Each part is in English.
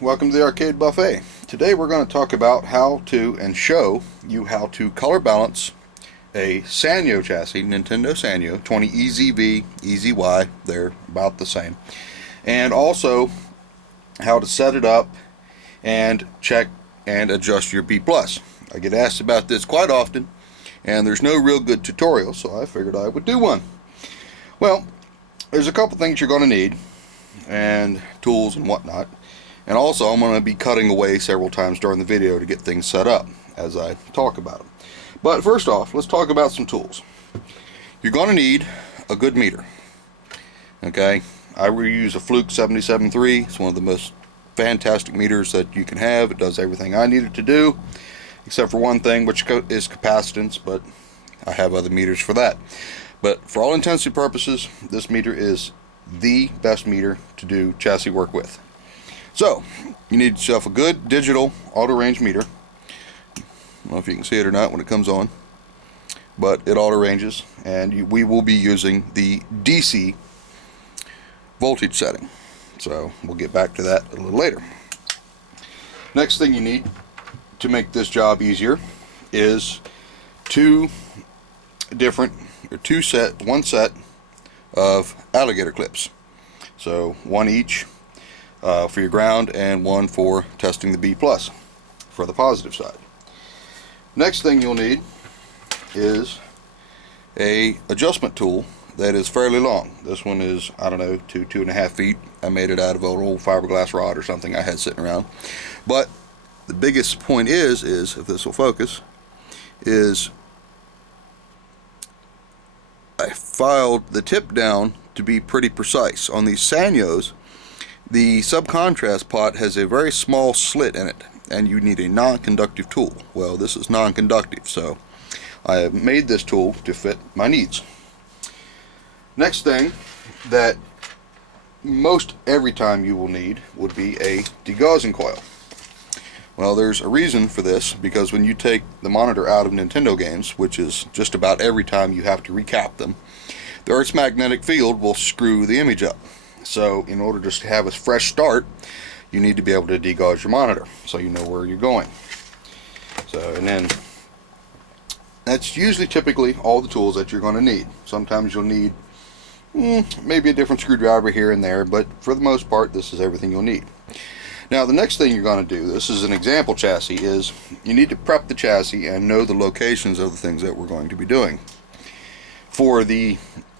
welcome to the Arcade Buffet. Today we're going to talk about how to and show you how to color balance a Sanyo chassis, Nintendo Sanyo 20EZV, EZY, they're about the same, and also how to set it up and check and adjust your B+. I get asked about this quite often, and there's no real good tutorial, so I figured I would do one. Well, there's a couple things you're going to need, and tools and whatnot. And also, I'm going to be cutting away several times during the video to get things set up as I talk about them. But first off, let's talk about some tools. You're going to need a good meter. Okay, I use a Fluke 77.3. It's one of the most fantastic meters that you can have. It does everything I need it to do, except for one thing, which is capacitance, but I have other meters for that. But for all intents and purposes, this meter is the best meter to do chassis work with. So, you need yourself a good digital auto range meter. I don't know if you can see it or not when it comes on, but it auto ranges, and we will be using the DC voltage setting. So, we'll get back to that a little later. Next thing you need to make this job easier is one set of alligator clips. So, one each for your ground and one for testing the B+ for the positive side. Next thing you'll need is a adjustment tool that is fairly long. This one is, I don't know, 2.5 feet. I made it out of an old fiberglass rod or something I had sitting around. But the biggest point is if this will focus, is I filed the tip down to be pretty precise. On these Sanyos, the subcontrast pot has a very small slit in it, and you need a non-conductive tool. Well, this is non-conductive, so I have made this tool to fit my needs. Next thing that most every time you will need would be a degaussing coil. Well, there's a reason for this, because when you take the monitor out of Nintendo games, which is just about every time you have to recap them, the Earth's magnetic field will screw the image up. So in order just to have a fresh start, you need to be able to degauss your monitor so you know where you're going. So, and then that's usually typically all the tools that you're going to need. Sometimes you'll need maybe a different screwdriver here and there, but for the most part this is everything you'll need. Now the next thing you're going to do, this is an example chassis, is you need to prep the chassis and know the locations of the things that we're going to be doing. For the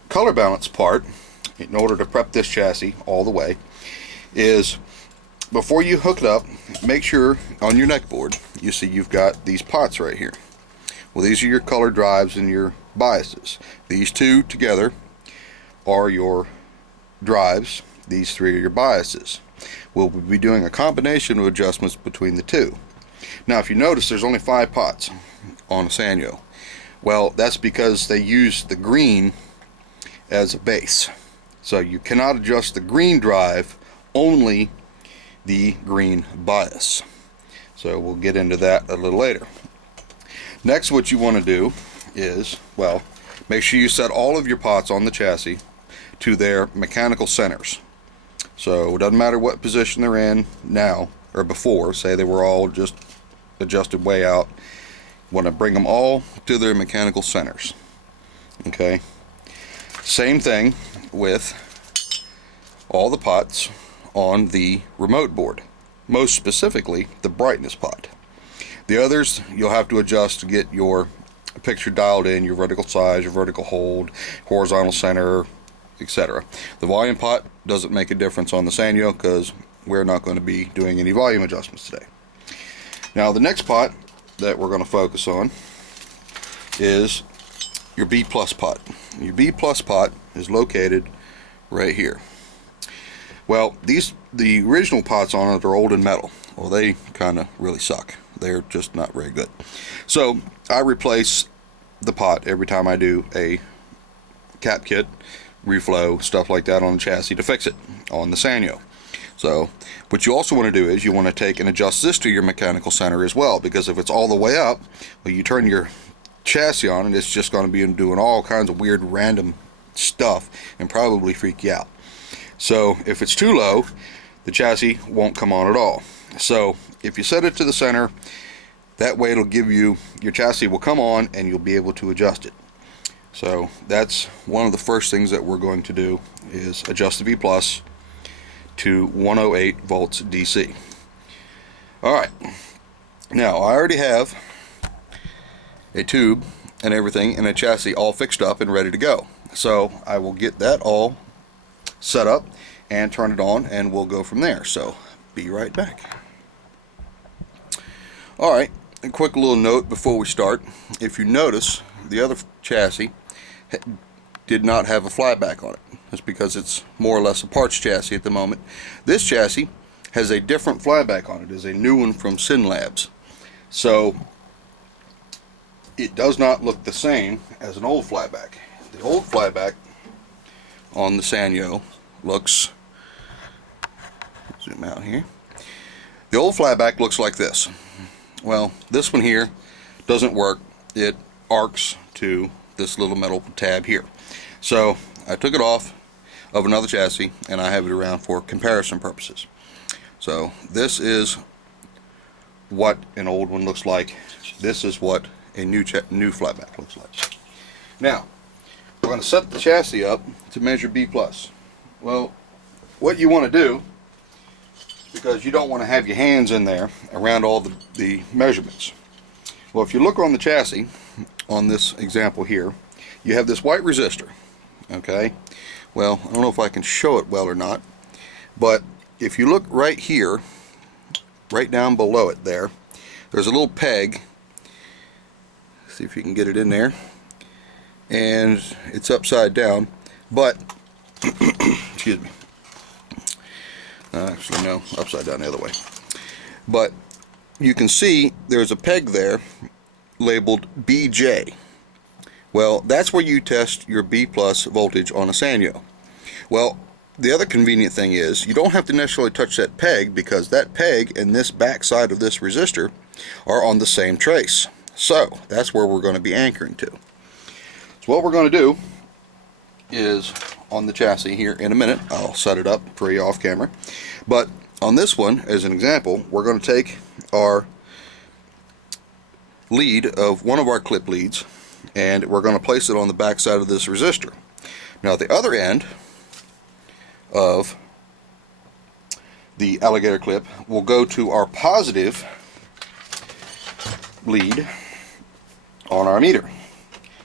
color balance part, in order to prep this chassis all the way, is before you hook it up, make sure on your neck board you see you've got these pots right here. Well, these are your color drives and your biases. These two together are your drives, these three are your biases. We'll be doing a combination of adjustments between the two. Now if you notice, there's only 5 pots on a Sanyo. Well, that's because they use the green as a base. So you cannot adjust the green drive, only the green bias. So we'll get into that a little later. Next, what you want to do is, well, make sure you set all of your pots on the chassis to their mechanical centers. So it doesn't matter what position they're in now or before. Say they were all just adjusted way out. You want to bring them all to their mechanical centers. Okay. Same thing with all the pots on the remote board, most specifically the brightness pot. The others you'll have to adjust to get your picture dialed in, your vertical size, your vertical hold, horizontal center, etc. The volume pot doesn't make a difference on the Sanyo because we're not going to be doing any volume adjustments today. Now the next pot that we're going to focus on is your B+ pot. Your B+ pot is located right here. Well, the original pots on it are old and metal. Well, they kind of really suck. They're just not very good. So I replace the pot every time I do a cap kit, reflow, stuff like that on the chassis to fix it on the Sanyo. So what you also want to do is you want to take and adjust this to your mechanical center as well, because if it's all the way up, well, you turn your chassis on and it's just going to be doing all kinds of weird random stuff and probably freak you out. So if it's too low, the chassis won't come on at all. So if you set it to the center, that way it'll give you, your chassis will come on and you'll be able to adjust it. So that's one of the first things that we're going to do, is adjust the V plus to 108 volts DC. Alright, now I already have a tube and everything and a chassis all fixed up and ready to go. So I will get that all set up and turn it on, and we'll go from there. So be right back. Alright, a quick little note before we start. If you notice, the other chassis did not have a flyback on it. That's because it's more or less a parts chassis at the moment. This chassis has a different flyback on it. It's a new one from Labs. So it does not look the same as an old flyback. The old flyback on the Sanyo looks, zoom out here, the old flyback looks like this. Well, this one here doesn't work. It arcs to this little metal tab here. So I took it off of another chassis and I have it around for comparison purposes. So this is what an old one looks like. This is what a new flyback looks like. Now we're going to set the chassis up to measure B+. Well, what you want to do, because you don't want to have your hands in there around all the measurements. Well, if you look on the chassis, on this example here, you have this white resistor. Okay, well, I don't know if I can show it well or not, but if you look right here, right down below it there's a little peg. See if you can get it in there, and it's upside down, but excuse me, actually no, upside down the other way, but you can see there's a peg there labeled BJ. Well, that's where you test your B+ voltage on a Sanyo. Well, the other convenient thing is you don't have to necessarily touch that peg, because that peg and this back side of this resistor are on the same trace. So that's where we're going to be anchoring to. So what we're going to do is, on the chassis here in a minute, I'll set it up for you off camera, but on this one, as an example, we're going to take our lead of one of our clip leads and we're going to place it on the back side of this resistor. Now the other end of the alligator clip will go to our positive lead on our meter.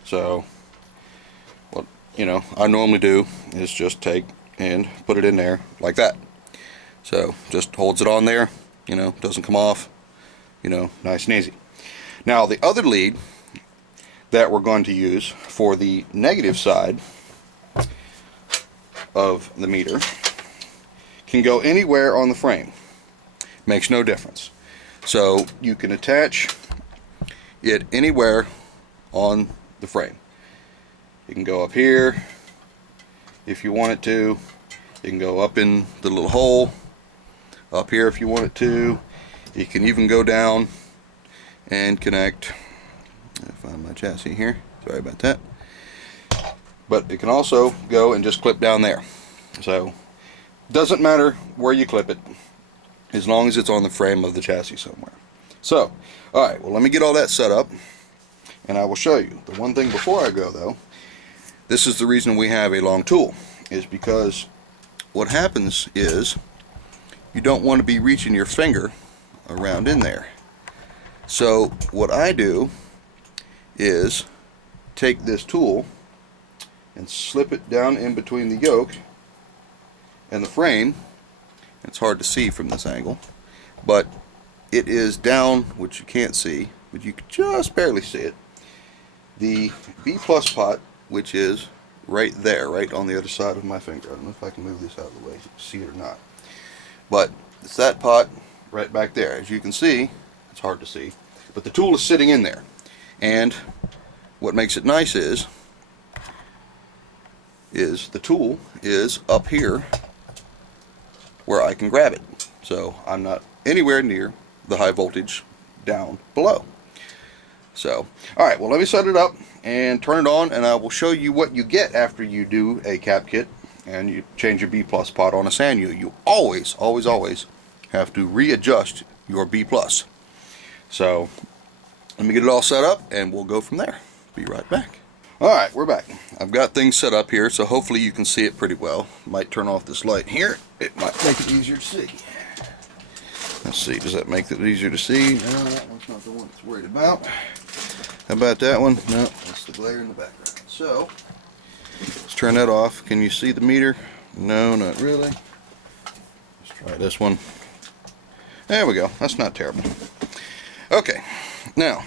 So what I normally do is just take and put it in there like that. So just holds it on there, doesn't come off, nice and easy. Now the other lead that we're going to use for the negative side of the meter can go anywhere on the frame. Makes no difference. So you can attach it anywhere on the frame. You can go up here if you want it to. You can go up in the little hole up here if you want it to. You can even go down and connect. I find my chassis here, sorry about that, but it can also go and just clip down there. So doesn't matter where you clip it, as long as it's on the frame of the chassis somewhere. So alright, well, let me get all that set up and I will show you. The one thing before I go though, this is the reason we have a long tool, is because what happens is you don't want to be reaching your finger around in there. So what I do is take this tool and slip it down in between the yoke and the frame. It's hard to see from this angle, but it is down, which you can't see, but you can just barely see it, the B+ pot, which is right there, right on the other side of my finger. I don't know if I can move this out of the way so you can see it or not, but it's that pot right back there. As you can see, it's hard to see, but the tool is sitting in there. And what makes it nice is the tool is up here where I can grab it. So I'm not anywhere near the high voltage down below. So, alright, well, let me set it up and turn it on, and I will show you what you get after you do a cap kit and you change your B plus pot on a Sanyo, you always have to readjust your B plus. So let me get it all set up and we'll go from there. Be right back. Alright, we're back. I've got things set up here, so hopefully you can see it pretty well. Might turn off this light here. It might make it easier to see. Let's see, does that make it easier to see? No, that one's not the one it's worried about. How about that one? No, that's the glare in the background. So, let's turn that off. Can you see the meter? No, not really. Let's try this one. There we go. That's not terrible. Okay, now,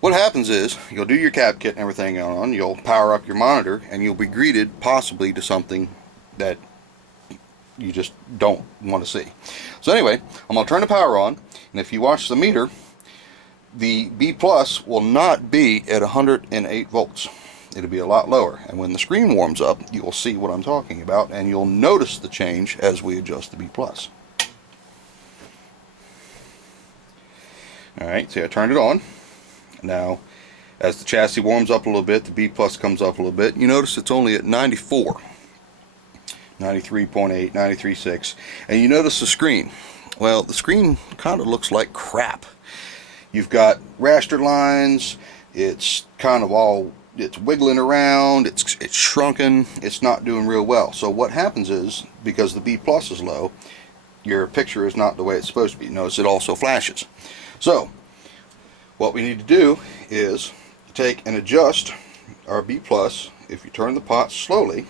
what happens is, you'll do your cap kit and everything on, you'll power up your monitor, and you'll be greeted possibly to something that you just don't want to see. So anyway, I'm going to turn the power on, and if you watch the meter, the B plus will not be at 108 volts. It'll be a lot lower, and when the screen warms up, you'll see what I'm talking about, and you'll notice the change as we adjust the B plus. Alright, see, I turned it on. Now, as the chassis warms up a little bit, the B plus comes up a little bit. You notice it's only at 94. 93.8, 93.6, and you notice the screen. Well, the screen kind of looks like crap. You've got raster lines, it's kind of all, it's wiggling around, it's shrunken, it's not doing real well. So what happens is, because the B plus is low, your picture is not the way it's supposed to be. Notice it also flashes. So, what we need to do is take and adjust our B plus. If you turn the pot slowly,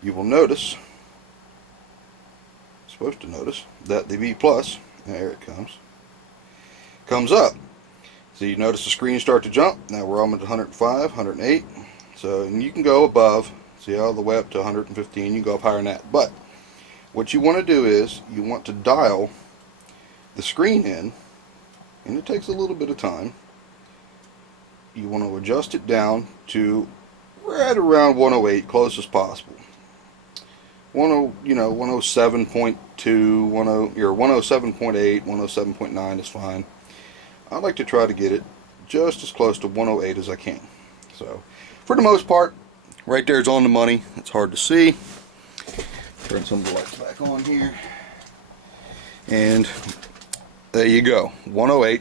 you will notice, supposed to notice, that the B plus, there it comes up. So you notice the screen start to jump. Now we're almost 105, 108. So, and you can go above, see, all the way up to 115. You can go up higher than that. But what you want to do is you want to dial the screen in, and it takes a little bit of time. You want to adjust it down to right around 108, close as possible. 107.2, 107.8, 107.9 is fine. I like to try to get it just as close to 108 as I can. So, for the most part, right there is on the money. It's hard to see. Turn some of the lights back on here. And there you go, 108.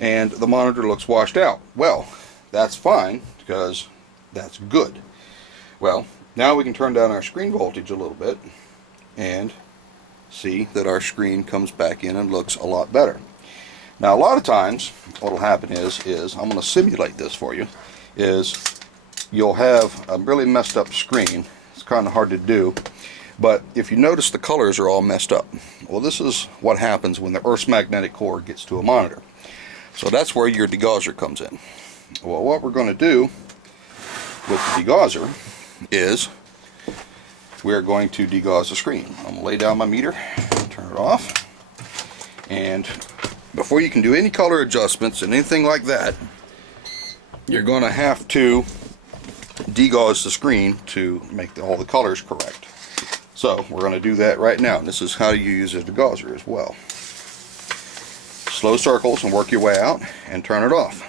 And the monitor looks washed out. Well, that's fine, because that's good. Well, now we can turn down our screen voltage a little bit and see that our screen comes back in and looks a lot better. Now, a lot of times what will happen is I'm going to simulate this for you, is you'll have a really messed up screen. It's kind of hard to do, but if you notice the colors are all messed up. Well, this is what happens when the Earth's magnetic core gets to a monitor. So that's where your degausser comes in. Well, what we're going to do with the degausser is we're going to degauss the screen. I'm going to lay down my meter, turn it off, and before you can do any color adjustments and anything like that, you're going to have to degauss the screen to make all the colors correct. So we're going to do that right now, and this is how you use a degausser as well. Slow circles and work your way out and turn it off.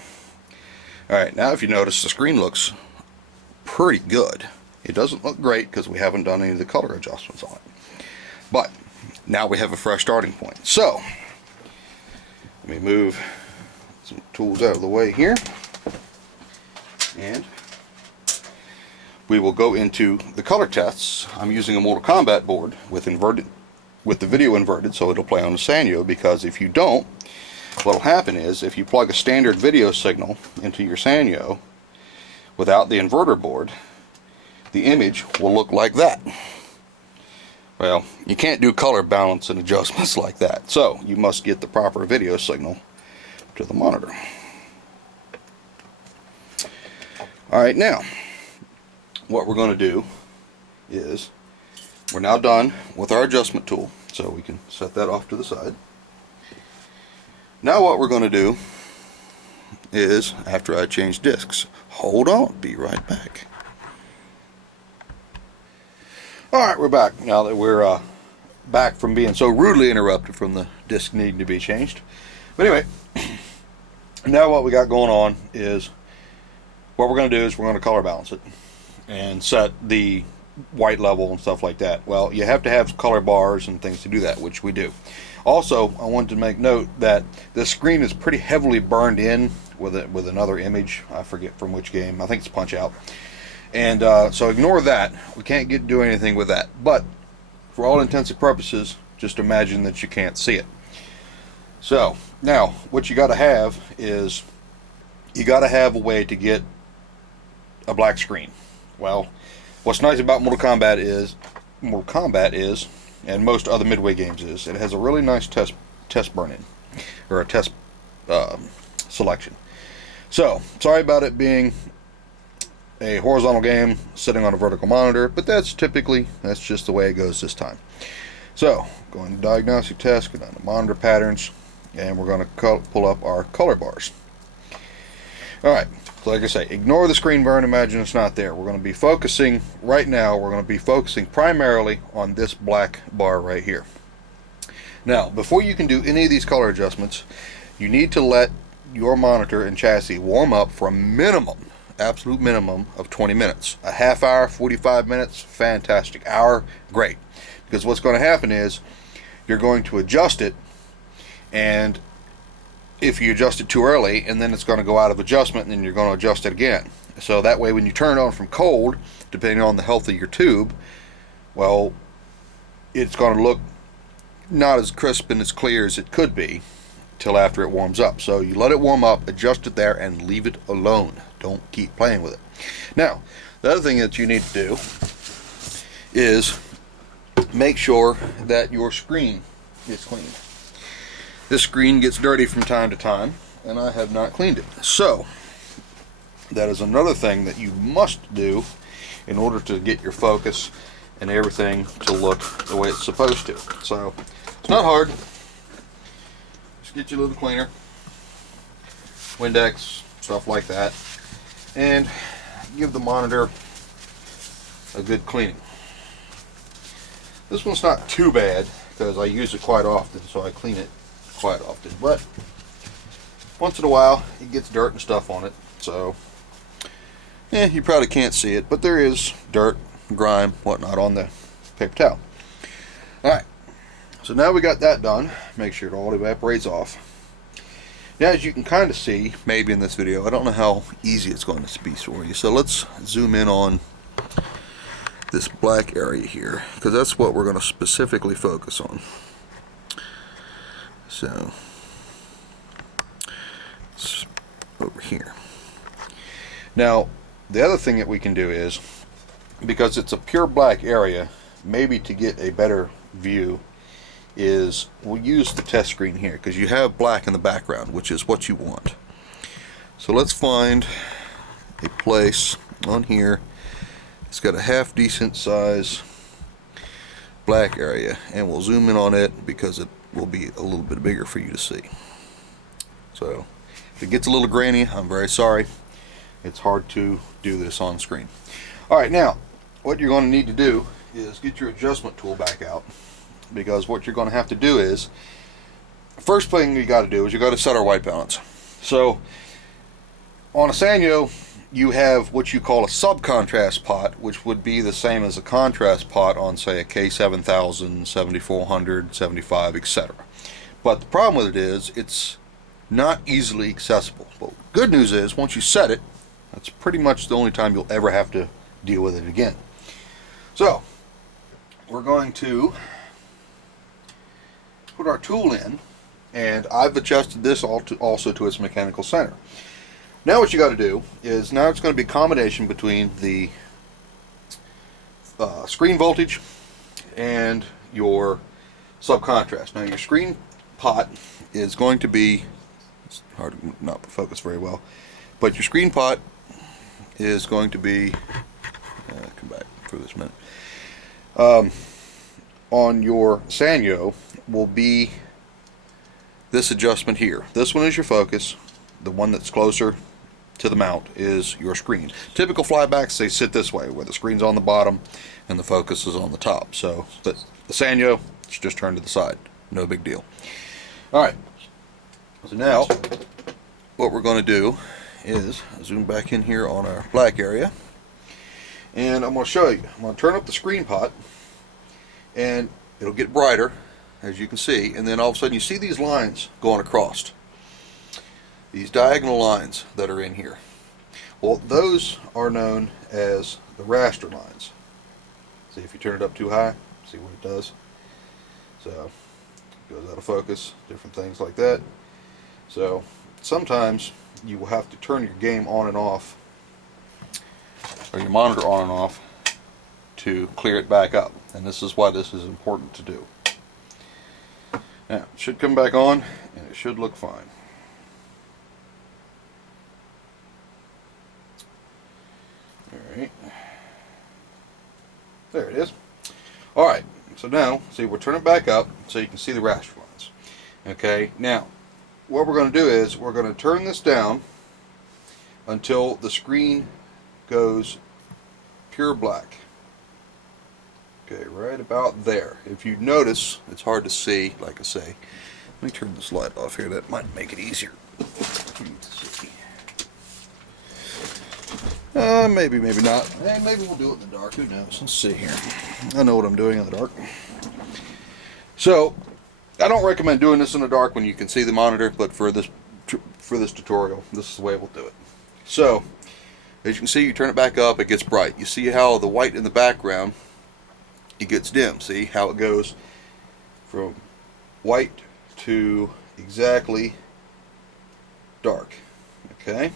Alright, now if you notice, the screen looks pretty good. It doesn't look great because we haven't done any of the color adjustments on it. But now we have a fresh starting point. So let me move some tools out of the way here, and we will go into the color tests. I'm using a Mortal Kombat board with the video inverted, so it'll play on the Sanyo, because if you don't, what'll happen is if you plug a standard video signal into your Sanyo without the inverter board, the image will look like that. Well, you can't do color balance and adjustments like that, so you must get the proper video signal to the monitor. Alright, now what we're going to do is we're now done with our adjustment tool, so we can set that off to the side. Now what we're going to do is, after I change discs, hold on, be right back. Alright, we're back. Now that we're back from being so rudely interrupted from the disc needing to be changed. But anyway, now what we got going on is, what we're going to do is we're going to color balance it and set the white level and stuff like that. Well, you have to have color bars and things to do that, which we do. Also, I wanted to make note that this screen is pretty heavily burned in with another image. I forget from which game. I think it's Punch Out. And so ignore that. We can't do anything with that. But for all intents and purposes, just imagine that you can't see it. So now what you got to have is you got to have a way to get a black screen. Well, what's nice about Mortal Kombat is, and most other Midway games is, it has a really nice test burn-in, or a test selection. So, sorry about it being a horizontal game sitting on a vertical monitor, but that's just the way it goes this time. So, going to diagnostic test, go down to monitor patterns, and we're going to pull up our color bars. Alright, so like I say, ignore the screen burn, imagine it's not there. We're going to be focusing, right now, we're going to be focusing primarily on this black bar right here. Now, before you can do any of these color adjustments, you need to let your monitor and chassis warm up for a minimum, absolute minimum of 20 minutes. A half hour, 45 minutes, fantastic. Hour, great. Because what's going to happen is, you're going to adjust it, and if you adjust it too early, and then it's going to go out of adjustment, and then you're going to adjust it again. So that way when you turn it on from cold, depending on the health of your tube, well, it's going to look not as crisp and as clear as it could be till after it warms up. So you let it warm up, adjust it there, and leave it alone. Don't keep playing with it. Now, the other thing that you need to do is make sure that your screen is clean. This screen gets dirty from time to time, and I have not cleaned it. So, that is another thing that you must do in order to get your focus and everything to look the way it's supposed to. So, it's not hard. Just get you a little cleaner, Windex, stuff like that, and give the monitor a good cleaning. This one's not too bad because I use it quite often, so I clean it quite often, but once in a while it gets dirt and stuff on it, so you probably can't see it, but there is dirt, grime, whatnot on the paper towel. Alright, so now we got that done. Make sure it all evaporates off. Now, as you can kind of see, maybe in this video, I don't know how easy it's going to be for you, so let's zoom in on this black area here, because that's what we're going to specifically focus on. So, it's over here. Now, the other thing that we can do is, because it's a pure black area, maybe to get a better view, is we'll use the test screen here, because you have black in the background, which is what you want. So let's find a place on here. It's got a half decent size black area, and we'll zoom in on it because it will be a little bit bigger for you to see. So if it gets a little grainy, I'm very sorry. It's hard to do this on screen. Alright, now what you're going to need to do is get your adjustment tool back out, because what you're going to have to do is, first thing you got to do is you got to set our white balance. So on a Sanyo, you have what you call a subcontrast pot, which would be the same as a contrast pot on, say, a K7000, 7400, 75, etc. But the problem with it is it's not easily accessible. But good news is, once you set it, that's pretty much the only time you'll ever have to deal with it again. So we're going to put our tool in, and I've adjusted this also to its mechanical center. Now what you got to do is, now it's going to be a combination between the screen voltage and your subcontrast. Now your screen pot is going to be, it's hard to not focus very well, but your screen pot is going to be, come back for this minute, on your Sanyo will be this adjustment here. This one is your focus. The one that's closer to the mount is your screen. Typical flybacks, they sit this way, where the screen's on the bottom and the focus is on the top. So, but the Sanyo, it's just turned to the side. No big deal. Alright, so now what we're going to do is zoom back in here on our black area, And I'm going to show you. I'm going to turn up the screen pot, and it'll get brighter, as you can see, and then all of a sudden you see these lines going across. These diagonal lines that are in here. Well, those are known as the raster lines. See, if you turn it up too high, see what it does. So, it goes out of focus, different things like that. So, sometimes you will have to turn your game on and off, or your monitor on and off, to clear it back up. And this is why this is important to do. Now, it should come back on, and it should look fine. Alright. There it is. Alright, so now, see, we'll turn it back up so you can see the raster lines. Okay, now, what we're going to do is, we're going to turn this down until the screen goes pure black. Okay, right about there. If you notice, it's hard to see, like I say. Let me turn this light off here, that might make it easier. Maybe, maybe not. Hey, maybe we'll do it in the dark, who knows. Let's see here. I know what I'm doing in the dark. So, I don't recommend doing this in the dark when you can see the monitor, but for this tutorial, this is the way we'll do it. So, as you can see, you turn it back up, it gets bright. You see how the white in the background, it gets dim. See how it goes from white to exactly dark. Okay?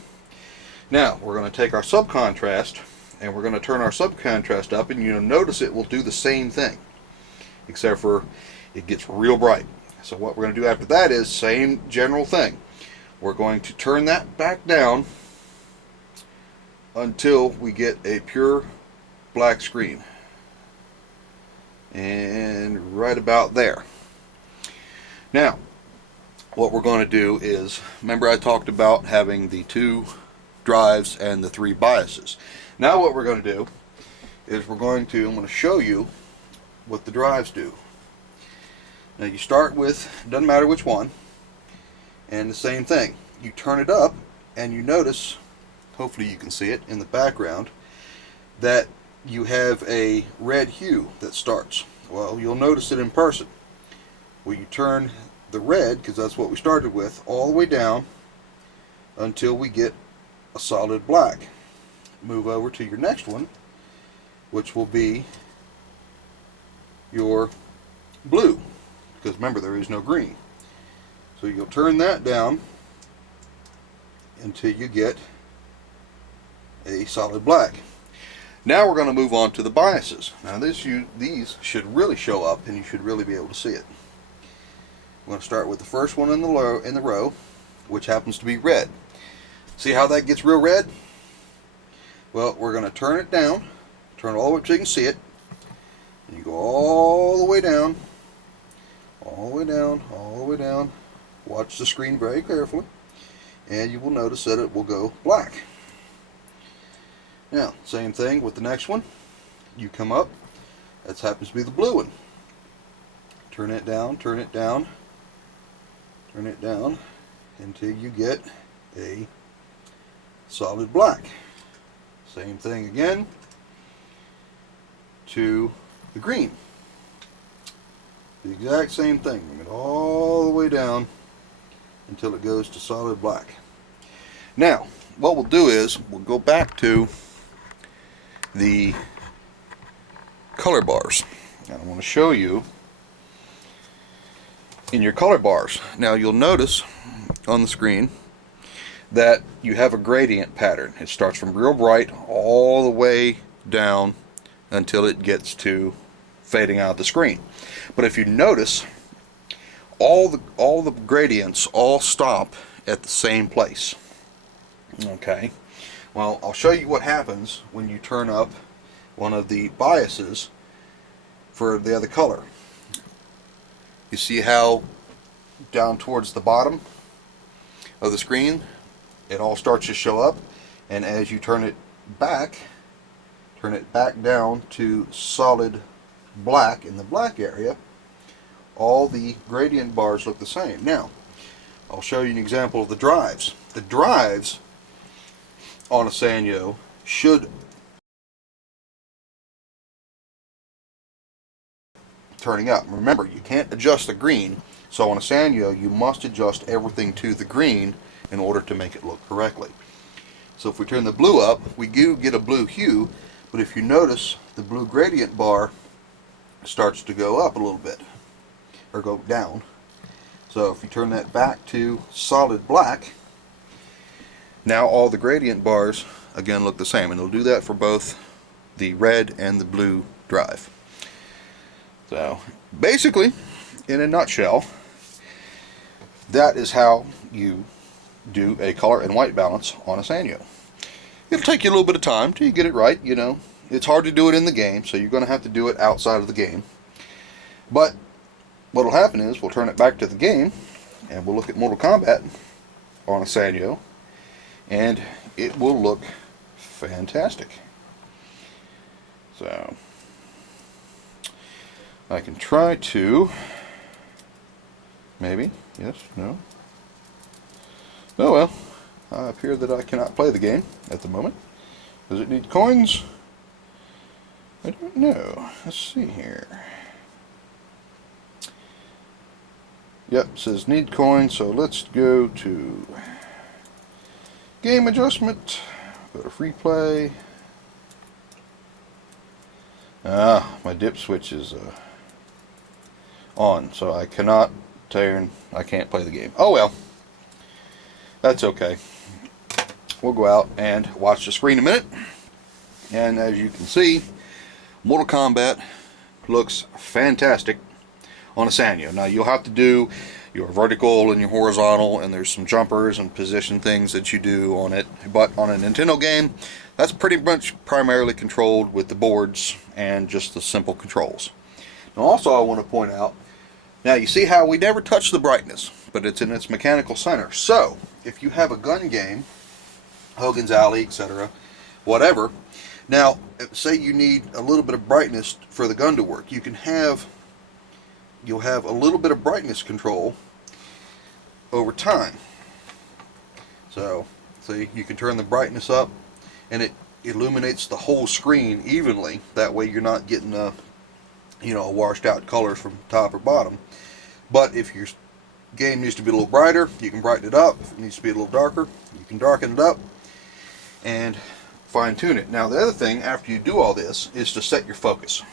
Now, we're going to take our subcontrast, and we're going to turn our subcontrast up, and you'll notice it will do the same thing, except for it gets real bright. So what we're going to do after that is same general thing. We're going to turn that back down until we get a pure black screen. And right about there. Now, what we're going to do is, remember I talked about having the 2 drives and the 3 biases. Now what we're going to do is I'm going to show you what the drives do. Now you start with, doesn't matter which one, and the same thing. You turn it up, and you notice, hopefully you can see it in the background, that you have a red hue that starts. Well, you'll notice it in person. Well, you turn the red, because that's what we started with, all the way down until we get a solid black. Move over to your next one, which will be your blue, because remember there is no green. So you'll turn that down until you get a solid black. Now we're going to move on to the biases. Now these should really show up, and you should really be able to see it. We're going to start with the first one in the row, which happens to be red. See how that gets real red? Well, we're going to turn it down, turn it all the way up so you can see it, and you go all the way down, all the way down, all the way down. Watch the screen very carefully, and you will notice that it will go black. Now, same thing with the next one. You come up, that happens to be the blue one. Turn it down, turn it down, turn it down until you get a solid black. Same thing again to the green. The exact same thing. Bring it all the way down until it goes to solid black. Now, what we'll do is we'll go back to the color bars. Now, I want to show you in your color bars. Now you'll notice on the screen that you have a gradient pattern. It starts from real bright all the way down until it gets to fading out the screen. But if you notice, all the gradients all stop at the same place. Okay. Well, I'll show you what happens when you turn up one of the biases for the other color. You see how down towards the bottom of the screen it all starts to show up, and as you turn it back down to solid black in the black area, all the gradient bars look the same. Now, I'll show you an example of the drives. The drives on a Sanyo should turning up. Remember, you can't adjust the green, so on a Sanyo you must adjust everything to the green in order to make it look correctly. So if we turn the blue up, we do get a blue hue, but if you notice, the blue gradient bar starts to go up a little bit, or go down. So if you turn that back to solid black, now all the gradient bars again look the same, and it'll do that for both the red and the blue drive. So basically, in a nutshell, that is how you do a color and white balance on a Sanyo. It'll take you a little bit of time till you get it right. You know, it's hard to do it in the game, so you're going to have to do it outside of the game. But what will happen is we'll turn it back to the game, and we'll look at Mortal Kombat on a Sanyo, and it will look fantastic. So I can try to, maybe, yes, no. Oh well, I appear that I cannot play the game at the moment. Does it need coins? I don't know. Let's see here. Yep, it says need coins, so let's go to game adjustment, go to free play. My dip switch is on, so I cannot I can't play the game. Oh well, that's okay. We'll go out and watch the screen a minute, and as you can see, Mortal Kombat looks fantastic on a Sanyo. Now you'll have to do your vertical and your horizontal, and there's some jumpers and position things that you do on it, but on a Nintendo game, that's pretty much primarily controlled with the boards and just the simple controls. Now also I want to point out, now you see how we never touch the brightness, but it's in its mechanical center. So if you have a gun game, Hogan's Alley, etc., whatever, now say you need a little bit of brightness for the gun to work, you'll have a little bit of brightness control over time. So see, you can turn the brightness up and it illuminates the whole screen evenly. That way you're not getting a washed out colors from top or bottom. But if your game needs to be a little brighter, you can brighten it up. If it needs to be a little darker, you can darken it up and fine tune it. Now the other thing after you do all this is to set your focus.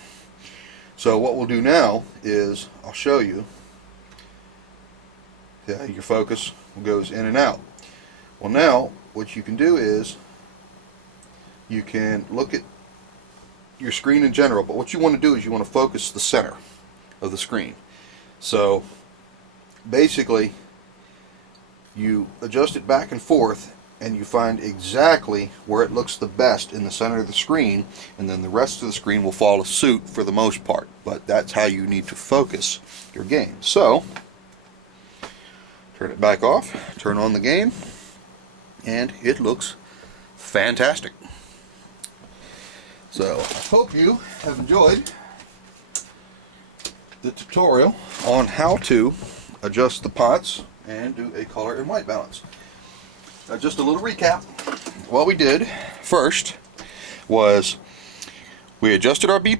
So what we'll do now is I'll show you your focus goes in and out. Well, now what you can do is you can look at your screen in general, but what you want to do is you want to focus the center of the screen. So basically you adjust it back and forth and you find exactly where it looks the best in the center of the screen, and then the rest of the screen will follow suit for the most part. But that's how you need to focus your game. So turn it back off, turn on the game, and it looks fantastic. So I hope you have enjoyed the tutorial on how to adjust the pots and do a color and white balance. Just a little recap. What we did first was we adjusted our B+.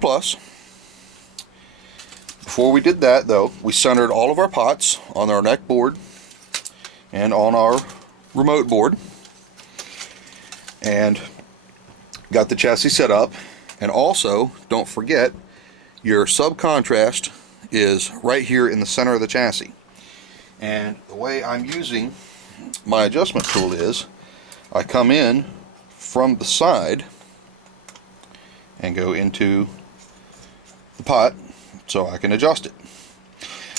Before we did that though, we centered all of our pots on our neck board and on our remote board and got the chassis set up. And also, don't forget, your sub-contrast is right here in the center of the chassis. And the way I'm using my adjustment tool is I come in from the side and go into the pot so I can adjust it.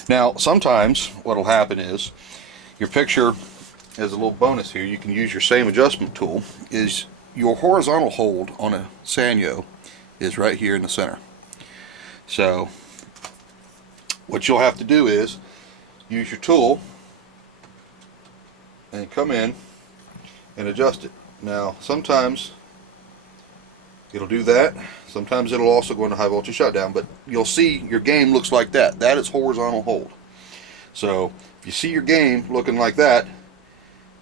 Now sometimes what will happen is your picture, as a little bonus here, you can use your same adjustment tool, is your horizontal hold on a Sanyo is right here in the center. So what you'll have to do is use your tool and come in and adjust it. Now sometimes it'll do that, sometimes it'll also go into high voltage shutdown, but you'll see your game looks like that. That is horizontal hold. So if you see your game looking like that,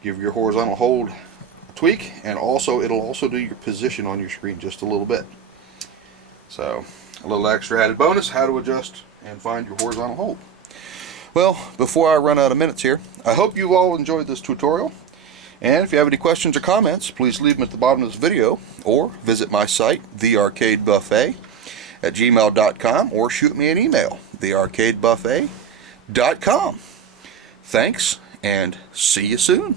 give your horizontal hold a tweak, and also it'll also do your position on your screen just a little bit. So A little extra added bonus, how to adjust and find your horizontal hold. Well, before I run out of minutes here, I hope you all enjoyed this tutorial. And if you have any questions or comments, please leave them at the bottom of this video, or visit my site, thearcadebuffet@gmail.com, or shoot me an email, thearcadebuffet.com. Thanks, and see you soon.